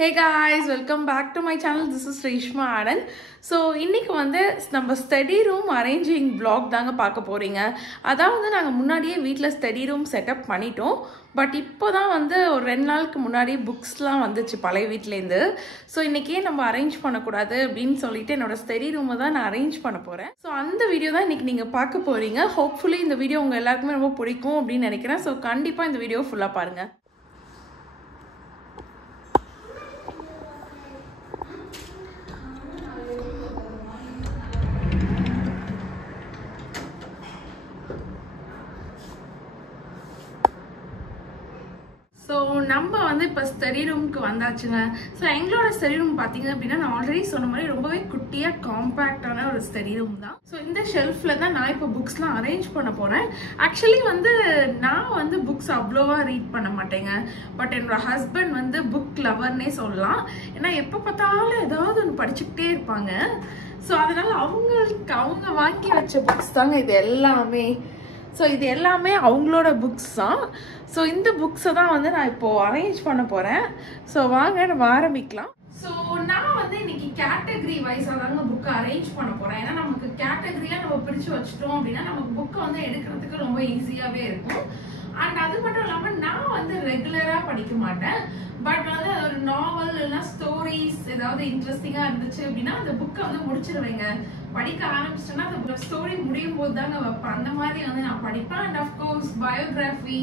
Hey guys, welcome back to my channel. This is Reshma Anand. So இன்னைக்கு வந்து நம்ம study room arranging vlog தாங்க பார்க்க போறீங்க. அதாவது நாங்க முன்னாடியே வீட்ல ஸ்டடி ரூம் செட்டப் பண்ணிட்டோம். பட் இப்போதான் வந்து ஒரு 2 நாளுக்கு முன்னாடி புக்ஸ்லாம் வந்துச்சு பழைய வீட்ல இருந்து. சோ இன்னைக்கே நம்ம அரேஞ்ச் பண்ண கூடாது அப்படினு சொல்லிட்டு என்னோட ஸ்டடி ரூமை தான் நான் அரேஞ்ச் பண்ண போறேன். சோ அந்த வீடியோ தான் இன்னைக்கு நீங்க பார்க்க போறீங்க. ஹோப்ஃபுல்லி இந்த வீடியோ உங்க எல்லாருக்குமே ரொம்ப பிடிக்கும் அப்படி நினைக்கிறேன். சோ கண்டிப்பா இந்த வீடியோ ஃபுல்லா பாருங்க. ஸோ நம்ம வந்து இப்போ ஸ்டடி ரூமுக்கு வந்தாச்சுங்க. ஸோ எங்களோட ஸ்டடி ரூம் பார்த்தீங்க அப்படின்னா நான் ஆல்ரெடி சொன்ன மாதிரி ரொம்பவே குட்டியாக காம்பேக்டான ஒரு ஸ்டடி ரூம் தான். ஸோ இந்த ஷெல்ஃபில் தான் நான் இப்போ புக்ஸ்லாம் அரேஞ்ச் பண்ண போகிறேன். ஆக்சுவலி வந்து நான் வந்து புக்ஸ் அவ்வளோவா ரீட் பண்ண மாட்டேங்க. பட் என்னோட ஹஸ்பண்ட் வந்து புக் லவர்னே சொல்லலாம். ஏன்னா எப்போ பார்த்தாலும் ஏதாவது ஒன்று படிச்சுக்கிட்டே இருப்பாங்க. ஸோ அதனால அவங்க வாங்கி வச்ச புக்ஸ் தாங்க இது எல்லாமே. ஸோ இது எல்லாமே அவங்களோட புக்ஸ் தான். ஸோ இந்த புக்ஸை தான் வந்து நான் இப்போது அரேஞ்ச் பண்ண போகிறேன். ஸோ வாங்க நம்ம ஆரம்பிக்கலாம். ஸோ நான் வந்து இன்னைக்கு கேட்டகரி வைஸாக தாங்க புக்கை அரேஞ்ச் பண்ண போகிறேன். ஏன்னா நமக்கு கேட்டகரியாக நம்ம பிரித்து வச்சுட்டோம் அப்படின்னா நமக்கு புக்கை வந்து எடுக்கிறதுக்கு ரொம்ப ஈஸியாகவே இருக்கும். அண்ட் அது மட்டும் இல்லாமல் நான் வந்து ரெகுலராக படிக்க மாட்டேன். பட் வந்து ஒரு நாவல் இல்லைன்னா ஸ்டோரிஸ் ஏதாவது இன்ட்ரெஸ்டிங்காக இருந்துச்சு அப்படின்னா அந்த புக்கை வந்து முடிச்சிருவேங்க. படிக்க ஆரம்பிச்சிட்டேன்னா அந்த ஸ்டோரி முடியும் போது தாங்க வைப்பேன். அந்த மாதிரி வந்து நான் படிப்பேன். And of course biography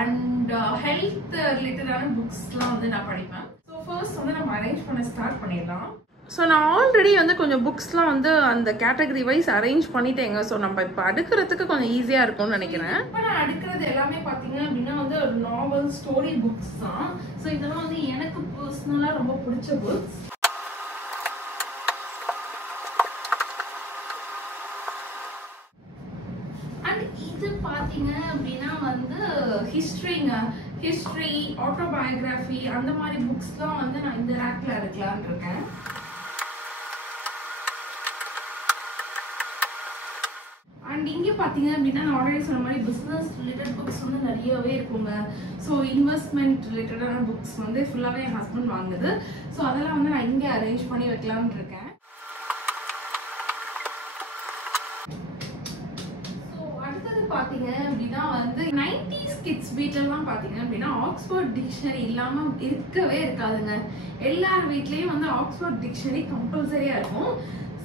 and health ரிலேட்டடான புக்ஸ்லாம் வந்து நான் படிப்பேன். ஸோ ஃபர்ஸ்ட் வந்து நம்ம அரேஞ்ச் பண்ண ஸ்டார்ட் பண்ணிடலாம். ஸோ நான் ஆல்ரெடி வந்து கொஞ்சம் புக்ஸ்லாம் வந்து அந்த கேட்டகரி வைஸ் அரேஞ்ச் பண்ணிட்டேங்க. ஸோ நம்ம இப்போ அடுக்கிறதுக்கு கொஞ்சம் ஈஸியாக இருக்கும்னு நினைக்கிறேன். இப்போ நான் அடுக்கிறது எல்லாமே பார்த்தீங்க அப்படின்னா வந்து ஒரு நாவல் ஸ்டோரி புக்ஸ் தான். ஸோ இதெல்லாம் வந்து எனக்கு பர்சனலாக ரொம்ப பிடிச்ச புக்ஸ். அண்ட் இது பார்த்தீங்க அப்படின்னா வந்து ஹிஸ்ட்ரி ஆட்டோபயோகிராஃபி அந்த மாதிரி புக்ஸ்லாம் வந்து நான் இந்த ரேக்ல எடுக்கலான்னு இருக்கேன். அண்ட் இங்கே பார்த்தீங்க அப்படின்னா நான் ஆல்ரெடி சொன்ன மாதிரி பிஸ்னஸ் ரிலேட்டட் புக்ஸ் வந்து நிறையவே இருக்குங்க. ஸோ இன்வெஸ்ட்மெண்ட் ரிலேட்டடான புக்ஸ் வந்து ஃபுல்லாகவே என் ஹஸ்பண்ட் வாங்குது. ஸோ அதெல்லாம் வந்து நான் இங்கே அரேஞ்ச் பண்ணி வைக்கலாம்னு இருக்கேன். ஸோ அடுத்தது பார்த்தீங்க அப்படின்னா வந்து 90s கிட்ஸ் வீட்டிலலாம் பார்த்தீங்க அப்படின்னா ஆக்ஸ்போர்ட் டிக்ஷனரி இல்லாமல் இருக்கவே இருக்காதுங்க. எல்லார் வீட்லேயும் வந்து ஆக்ஸ்போர்ட் டிக்ஷனரி கம்பல்சரியாக இருக்கும்.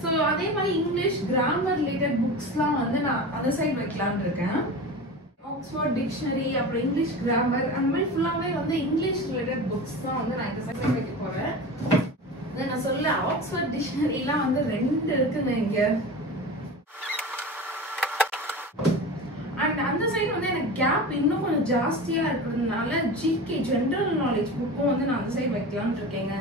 ஸோ அதே மாதிரி இங்கிலீஷ் கிராமர் ரிலேட்டட் புக்ஸ்லாம் வந்து நான் அந்த சைட் வைக்கலான்னு இருக்கேன். ஆக்ஸ்போர்ட் டிக்ஷனரி அப்புறம் இங்கிலீஷ் கிராமர் அந்த மாதிரி ஃபுல்லாகவே வந்து இங்கிலீஷ் ரிலேட்டட் புக்ஸ் தான் வந்து நான் இந்த சைட் வைக்க போகிறேன். நான் சொல்ல ஆக்ஸ்போர்ட் டிக்ஷனரிலாம் வந்து 2 இருக்குங்க இங்கே. அண்ட் அந்த சைடு வந்து எனக்கு கேப் இன்னும் கொஞ்சம் ஜாஸ்தியாக இருக்கிறதுனால ஜிகே ஜென்ரல் நாலேஜ் புக்கும் வந்து நான் அந்த சைடு வைக்கலான்னு இருக்கேங்க.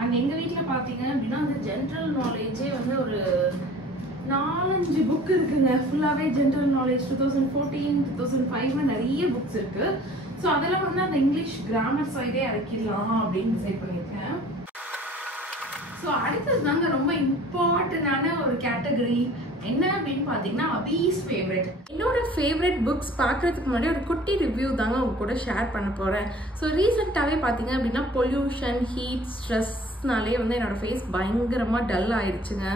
அண்ட் எங்கள் வீட்டில் பார்த்தீங்க அப்படின்னா அந்த ஜென்ரல் நாலேஜே வந்து ஒரு 4-5 புக் இருக்குங்க. ஃபுல்லாகவே ஜென்ரல் நாலேஜ் 2014 2005 நிறைய புக்ஸ் இருக்கு. ஸோ அதெல்லாம் வந்து அந்த இங்கிலீஷ் கிராமர் சைடே இறக்கிடலாம் அப்படின்னு டிசைட் பண்ணியிருக்கேன். ஸோ அடுத்தது தாங்க ரொம்ப இம்பார்ட்டண்டான ஒரு கேட்டகரி என்ன அப்படின்னு பார்த்தீங்கன்னா அபீஸ் ஃபேவரட். என்னோட ஃபேவரட் புக்ஸ் பார்க்குறதுக்கு முன்னாடி ஒரு குட்டி ரிவ்யூ தாங்க உங்க கூட ஷேர் பண்ண போகிறேன். ஸோ ரீசெண்டாகவே பார்த்தீங்க அப்படின்னா பொல்யூஷன் ஹீட் ஸ்ட்ரெஸ்னாலே வந்து என்னோட ஃபேஸ் பயங்கரமாக டல் ஆயிடுச்சுங்க.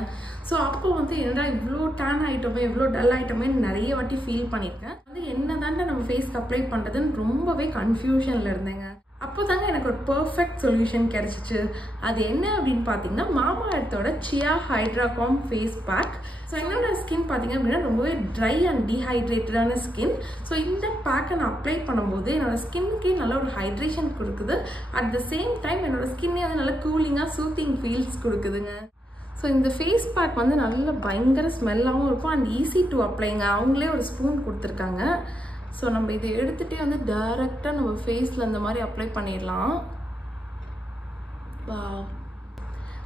ஸோ அப்போ வந்து என்னடா இவ்வளோ டேன் ஆகிட்டோமே இவ்வளோ டல் ஆகிட்டோமே நிறைய வாட்டி ஃபீல் பண்ணியிருக்கேன். வந்து என்ன தாண்டா நம்ம ஃபேஸ்க்கு அப்ளை பண்ணுறதுன்னு ரொம்பவே கன்ஃபியூஷனில் இருந்தேங்க. அப்போ தாங்க எனக்கு ஒரு பர்ஃபெக்ட் சொல்யூஷன் கிடச்சிச்சு. அது என்ன அப்படின்னு பார்த்தீங்கன்னா மாமா எர்த்தோட சியா ஹைட்ராகாம் ஃபேஸ் பேக். ஸோ என்னோட ஸ்கின் பார்த்தீங்க அப்படின்னா ரொம்பவே ட்ரை அண்ட் டீஹைட்ரேட்டடான ஸ்கின். ஸோ இந்த பேக்கை நான் அப்ளை பண்ணும்போது என்னோட ஸ்கின்னுக்கே நல்ல ஒரு ஹைட்ரேஷன் கொடுக்குது. அட் த சேம் டைம் என்னோட ஸ்கின்னே வந்து நல்லா கூலிங்காக சூத்திங் ஃபீல்ஸ் கொடுக்குதுங்க. ஸோ இந்த ஃபேஸ் பேக் வந்து நல்ல பயங்கர ஸ்மெல்லாகவும் இருக்கும் அண்ட் ஈஸி டு அப்ளைங்க. அவங்களே ஒரு ஸ்பூன் கொடுத்துருக்காங்க. ஸோ நம்ம இதை எடுத்துகிட்டே வந்து டைரெக்டாக நம்ம ஃபேஸில் இந்த மாதிரி அப்ளை பண்ணிடலாம்.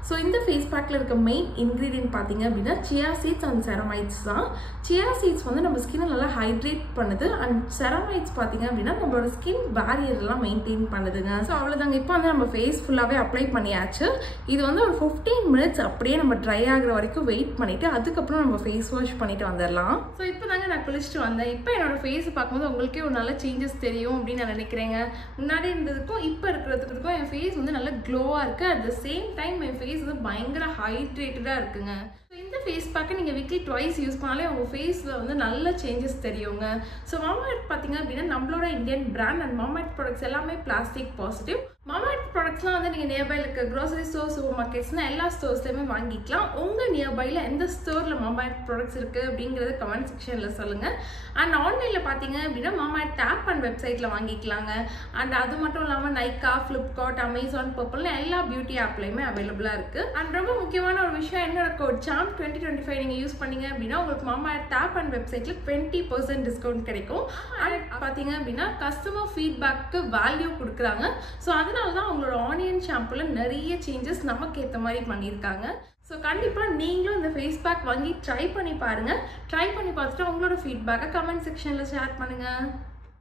ஸோ இந்த ஃபேஸ் பேக்கில் இருக்க மெயின் இன்க்ரீடியன்ட் பார்த்தீங்க அப்படின்னா சியா சீட்ஸ் அண்ட் செரமைட்ஸ் தான். சியா சீட்ஸ் வந்து நம்ம ஸ்கின்னை நல்லா ஹைட்ரேட் பண்ணுது அண்ட் செரமைட்ஸ் பார்த்தீங்க அப்படின்னா நம்மளோட ஸ்கின் பேரியர்லாம் மெயின்டைன் பண்ணுதுங்க. ஸோ அவ்வளோதாங்க. இப்போ வந்து நம்ம ஃபேஸ் ஃபுல்லாகவே அப்ளை பண்ணியாச்சு. இது வந்து ஒரு 15 மினிட்ஸ் அப்படியே நம்ம ட்ரை ஆகிற வரைக்கும் வெயிட் பண்ணிவிட்டு அதுக்கப்புறம் நம்ம ஃபேஸ் வாஷ் பண்ணிட்டு வந்துடலாம். ஸோ இப்போ தாங்க நான் குளிச்சுட்டு வந்தேன். இப்போ என்னோட ஃபேஸை பார்க்கும்போது உங்களுக்கே ஒரு நல்ல சேஞ்சஸ் தெரியும் அப்படின்னு நான் நினைக்கிறேங்க. முன்னாடி இருந்ததுக்கும் இப்போ இருக்கிறதுக்கும் என் ஃபேஸ் வந்து நல்லா க்ளோவாக இருக்குது. அட் த சேம் டைம் என் ஃபேஸ் வந்து பயங்கர ஹைட்ரேட்டடாக இருக்குங்க. ஸோ இந்த ஃபேஸ் பேக்கை நீங்கள் வீக்லி ட்வைஸ் யூஸ் பண்ணாலே உங்கள் ஃபேஸில் வந்து நல்ல சேஞ்சஸ் தெரியுங்க. ஸோ மாமாஎர்த் பார்த்தீங்க அப்படின்னா நம்மளோட Indian brand and Mamaearth products எல்லாமே பிளாஸ்டிக் பாசிட்டிவ். மாமாஎர்த் ப்ராடக்ட்ஸ்லாம் வந்து நீங்கள் நியர்பையில் இருக்க க்ரோசரி ஸ்டோர், சூப்பர் மார்க்கெட்ஸ்னால் எல்லா ஸ்டோர்ஸ்லையுமே வாங்கிக்கலாம். உங்கள் நியர்பையில் எந்த ஸ்டோரில் மாமாஎர்த் ப்ராடக்ட்ஸ் இருக்குது அப்படிங்கிறது கமெண்ட் செக்ஷனில் சொல்லுங்கள். அண்ட் ஆன்லைனில் பார்த்தீங்க அப்படின்னா மாமாஎர்த் ஆப் அண்ட் வெப்சைட்டில் வாங்கிக்கலாங்க. அண்ட் அது மட்டும் இல்லாமல் நைக்கா, ஃப்ளிப்கார்ட், அமேசான், பர்பிள்னு எல்லா பியூட்டி ஆப்லையுமே அவைலபிளாக இருக்குது. அண்ட் ரொம்ப முக்கியமான ஒரு விஷயம், என்னோட கோட் சாம் 2025 நீங்கள் யூஸ் பண்ணீங்க அப்படின்னா உங்களுக்கு மாமாஎர்த் ஆப் அண்ட் வெப்சைட்டில் 20% டிஸ்கவுண்ட் கிடைக்கும். அண்ட் பார்த்தீங்க அப்படின்னா கஸ்டமர் ஃபீட்பேக்கு வேல்யூ கொடுக்குறாங்க. ஸோ அதனால தான் அவங்களோட ஆனியன் ஷாம்புவில் நிறைய சேஞ்சஸ் நமக்கு ஏற்ற மாதிரி பண்ணியிருக்காங்க. ஸோ கண்டிப்பாக நீங்களும் இந்த ஃபேஸ் பேக் வாங்கி ட்ரை பண்ணி பாருங்கள். ட்ரை பண்ணி பார்த்துட்டு உங்களோட ஃபீட்பேக்கை கமெண்ட் செக்ஷனில் ஷேர் பண்ணுங்கள்.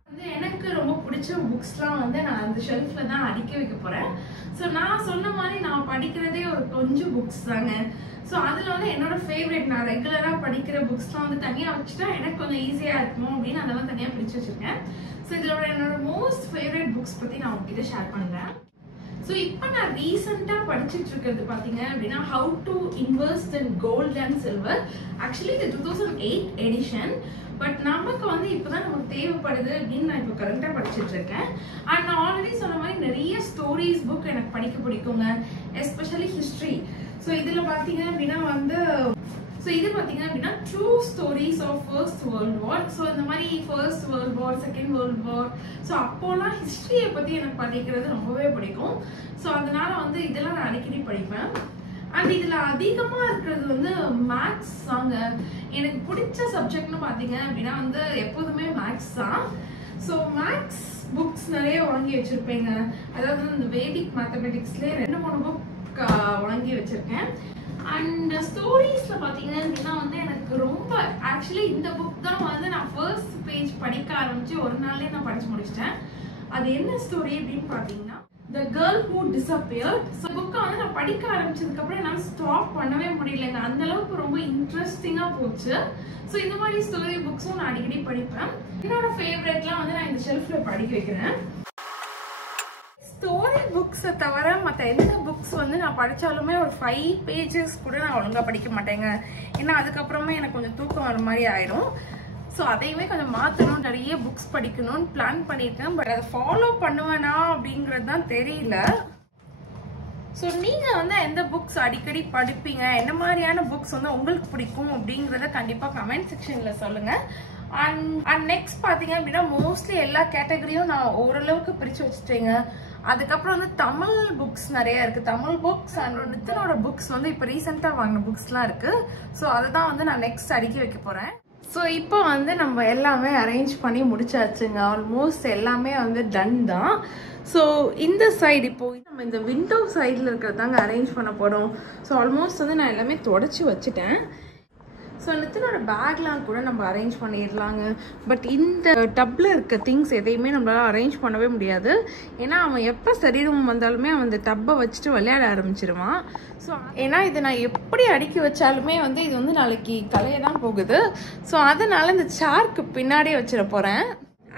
வந்து எனக்கு ரொம்ப பிடிச்ச புக்ஸ்லாம் வந்து நான் அந்த ஷெல்ஃபில் தான் அடுக்கி வைக்க போகிறேன். ஸோ நான் சொன்ன மாதிரி நான் படிக்கிறதே ஒரு கொஞ்சம் புக்ஸ் தாங்க. ஸோ அதில் வந்து என்னோட ஃபேவரட் நான் ரெகுலராக படிக்கிற புக்ஸ்லாம் வந்து தனியாக வச்சுட்டா எனக்கு கொஞ்சம் ஈஸியாக இருக்கும் அப்படின்னு அதை வந்து தனியாக பிடிச்சி வச்சுருக்கேன். ஸோ இதோட என்னோட மோஸ்ட் ஃபேவரட் புக்ஸ் பற்றி நான் உங்ககிட்ட ஷேர் பண்ணுறேன். ஸோ இப்போ நான் ரீசெண்டாக படிச்சுட்டு இருக்கிறது பார்த்தீங்க அப்படின்னா how to invest in gold and silver. Actually இது 2008 எடிஷன். பட் நமக்கு வந்து இப்போதான் நமக்கு தேவைப்படுது அப்படின்னு நான் இப்போ கரண்டாக படிச்சுட்டு இருக்கேன். அண்ட் நான் ஆல்ரெடி சொன்ன மாதிரி நிறைய ஸ்டோரிஸ் புக் எனக்கு படிக்க பிடிக்குங்க, எஸ்பெஷலி ஹிஸ்ட்ரி. ஸோ இதில் பார்த்தீங்க அப்படின்னா இது பார்த்தீங்க அப்படின்னா true stories of first world war. So இந்த மாதிரி first world war, second world war, so அப்போலாம் ஹிஸ்ட்ரியை பற்றி எனக்கு படிக்கிறது ரொம்பவே பிடிக்கும். ஸோ அதனால வந்து இதெல்லாம் நான் அடிக்கடி படிப்பேன். அண்ட் இதில் அதிகமாக இருக்கிறது வந்து மேக்ஸ் தாங்க. எனக்கு பிடிச்ச சப்ஜெக்ட்னு பார்த்தீங்க அப்படின்னா வந்து எப்போதுமே மேக்ஸ் தான். ஸோ மேக்ஸ் புக்ஸ் நிறைய வாங்கி வச்சுருப்பேங்க. அதாவது இந்த வேதிக் மேத்தமெட்டிக்ஸ்லேயே 2-3 புக் வாங்கி வச்சுருக்கேன். அண்ட் ஸ்டோரிஸில் பார்த்தீங்க அப்படின்னா வந்து எனக்கு ரொம்ப ஆக்சுவலி இந்த புக் தான் வந்து நான் ஃபர்ஸ்ட் பேஜ் படிக்க ஆரம்பித்து ஒரு நாளே நான் படித்து முடிச்சிட்டேன். அது என்ன ஸ்டோரி அப்படின்னு பார்த்தீங்கன்னா The Girl Who Disappeared. So புக்கை வந்து நான் படிக்க ஆரம்பிச்சதுக்கப்புறம் என்னால் ஸ்டாப் பண்ணவே முடியலைங்க. அந்த அளவுக்கு ரொம்ப இன்ட்ரெஸ்டிங்காக போச்சு. ஸோ இந்த மாதிரி ஸ்டோரி புக்ஸும் நான் அடிக்கடி படிப்பேன். என்னோட ஃபேவரட்லாம் வந்து நான் இந்த ஷெல்ஃபில் படிக்க வைக்கிறேன். ஸ்டோரி புக்ஸை தவிர மற்ற எந்த புக்ஸ் வந்து நான் படித்தாலுமே ஒரு 5 pages கூட நான் ஒழுங்காக படிக்க மாட்டேங்க. ஏன்னா அதுக்கப்புறமே எனக்கு கொஞ்சம் தூக்கம் வர மாதிரி ஆயிடும். ஸோ அதையுமே கொஞ்சம் மாற்றணும், நிறைய புக்ஸ் படிக்கணும்னு பிளான் பண்ணியிருக்கேன். பட் அதை ஃபாலோ பண்ணுவேனா அப்படிங்கிறது தான் தெரியல. ஸோ நீங்கள் வந்து எந்த புக்ஸ் அடிக்கடி படிப்பீங்க, என்ன மாதிரியான புக்ஸ் வந்து உங்களுக்கு பிடிக்கும் அப்படிங்கிறத கண்டிப்பாக கமெண்ட் செக்ஷனில் சொல்லுங்கள். அண்ட் நெக்ஸ்ட் பார்த்தீங்க அப்படின்னா மோஸ்ட்லி எல்லா கேட்டகரியும் நான் ஓரளவுக்கு பிரித்து வச்சுட்டேங்க. அதுக்கப்புறம் வந்து தமிழ் புக்ஸ் நிறைய இருக்குது. தமிழ் புக்ஸ் அண்ட் நித்தனோட புக்ஸ் வந்து இப்போ ரீசெண்டாக வாங்கின புக்ஸ்லாம் இருக்குது. ஸோ அதை தான் வந்து நான் நெக்ஸ்ட் அடுக்கி வைக்க போகிறேன். ஸோ இப்போ வந்து நம்ம எல்லாமே அரேஞ்ச் பண்ணி முடிச்சாச்சுங்க. ஆல்மோஸ்ட் எல்லாமே வந்து டன் தான். ஸோ இந்த சைடு இப்போது நம்ம இந்த விண்டோ சைடில் இருக்கிறதாங்க அரேஞ்ச் பண்ண போகிறோம். ஸோ ஆல்மோஸ்ட் வந்து நான் எல்லாமே தொடச்சி வச்சுட்டேன். ஸோ நித்தனோட பேக்லாம் கூட நம்ம அரேஞ்ச் பண்ணிடலாங்க. பட் இந்த டப்பில் இருக்க திங்ஸ் எதையுமே நம்மளால் அரேஞ்ச் பண்ணவே முடியாது. ஏன்னா அவன் எப்போ சரீரம் வந்தாலுமே அவன் இந்த டப்பை வச்சுட்டு விளையாட ஆரம்பிச்சிருவான். ஸோ ஏன்னா இதை நான் எப்படி அடுக்கி வச்சாலுமே வந்து இது வந்து நாளைக்கு கலைய தான் போகுது. ஸோ அதனால் இந்த சார்க்கு பின்னாடியே வச்சிட போகிறேன்.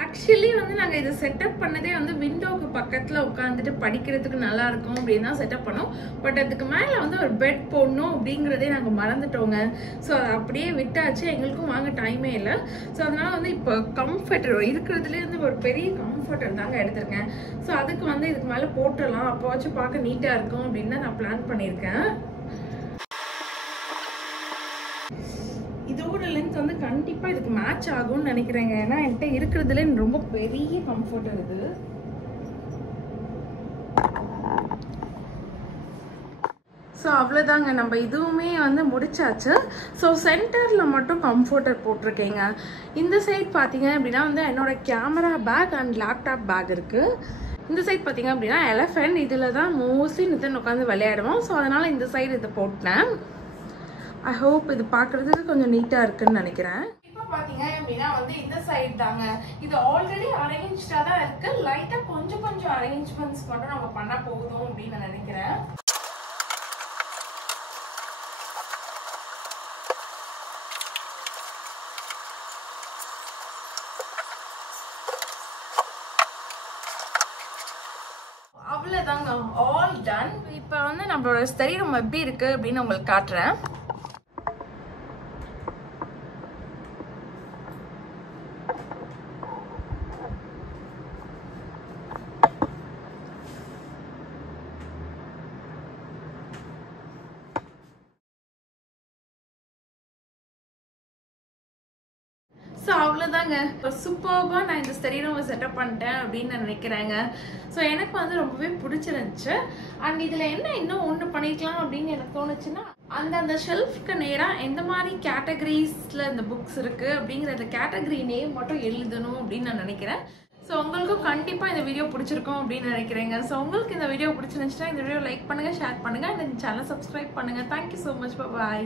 ஆக்சுவலி வந்து நாங்கள் இதை செட்டப் பண்ணதே வந்து விண்டோவுக்கு பக்கத்தில் உட்காந்துட்டு படிக்கிறதுக்கு நல்லா இருக்கும் அப்படின்னு தான் செட்டப் பண்ணோம். பட் அதுக்கு மேலே வந்து ஒரு பெட் போடணும் அப்படிங்கிறதே நாங்கள் மறந்துட்டோங்க. ஸோ அதை அப்படியே விட்டாச்சு, எங்களுக்கும் வாங்க டைமே இல்லை. ஸோ அதனால் வந்து இப்போ கம்ஃபர்டர் இருக்கிறதுலேயே வந்து ஒரு பெரிய கம்ஃபர்டர் தாங்க எடுத்திருக்கேன். ஸோ அதுக்கு வந்து இதுக்கு மேலே போட்டுடலாம், அப்போவாச்சும் பார்க்க நீட்டாக இருக்கும் அப்படின்னு தான் நான் பிளான் பண்ணியிருக்கேன். இதோட லென்த் வந்து கண்டிப்பாக இதுக்கு மேட்ச் ஆகும்னு நினைக்கிறேங்க. ஏன்னா என்கிட்ட இருக்கிறதுல ரொம்ப பெரிய கம்ஃபர்டர் இது. ஸோ அவ்வளோதாங்க, நம்ம இதுவுமே வந்து முடிச்சாச்சு. ஸோ சென்டரில் மட்டும் கம்ஃபர்டர் போட்டிருக்கேங்க. இந்த சைட் பார்த்தீங்க அப்படின்னா வந்து என்னோட camera bag and laptop bag இருக்குது. இந்த சைட் பார்த்தீங்க அப்படின்னா எலஃபென்ட், இதில் தான் மோஸ்ட்லி நிதன் உட்காந்து விளையாடுவோம். ஸோ அதனால் இந்த சைடு இதை போட்டேன். ஐ ஹோப் இது பார்க்குறதுக்கு கொஞ்சம் நீட்டாக இருக்குன்னு நினைக்கிறேன். இப்போ பார்த்தீங்க அப்படின்னா வந்து இந்த சைடு தாங்க, இது ஆல்ரெடி அரேஞ்ச்டாக தான் இருக்குது. லைட்டாக கொஞ்சம் கொஞ்சம் அரேஞ்ச்மெண்ட்ஸ் மட்டும் நம்ம பண்ண போகுதும் அப்படின்னு நான் நினைக்கிறேன். அவ்வளோதாங்க, ஆல் டன். இப்போ வந்து நம்மளோட ஸ்டடி ரூம் எப்படி இருக்கு அப்படின்னு உங்களுக்கு காட்டுறேன். ஸோ அவ்வளோதாங்க, இப்போ சூப்பர்பாக நான் இந்த ஸ்டடி ரூமை செட்டப் பண்ணிட்டேன் அப்படின்னு நான் நினைக்கிறேங்க. ஸோ எனக்கு வந்து ரொம்பவே பிடிச்சிருந்துச்சு. அண்ட் இதில் என்ன இன்னும் ஒன்று பண்ணிக்கலாம் அப்படின்னு எனக்கு தோணுச்சுன்னா, அந்த ஷெல்ஃப்க்கு நேராக எந்த மாதிரி கேட்டகரிஸில் இந்த புக்ஸ் இருக்குது அப்படிங்கிற அந்த கேட்டகரி நேம் மட்டும் எழுதணும் அப்படின்னு நான் நினைக்கிறேன். ஸோ உங்களுக்கும் கண்டிப்பாக இந்த வீடியோ பிடிச்சிருக்கும் அப்படின்னு நினைக்கிறேங்க. ஸோ உங்களுக்கு இந்த வீடியோ பிடிச்சிருந்துச்சுன்னா இந்த வீடியோ லைக் பண்ணுங்கள், ஷேர் பண்ணுங்கள், இந்த சேனல் சப்ஸ்கிரைப் பண்ணுங்கள். தேங்க்யூ ஸோ மச், பாய்.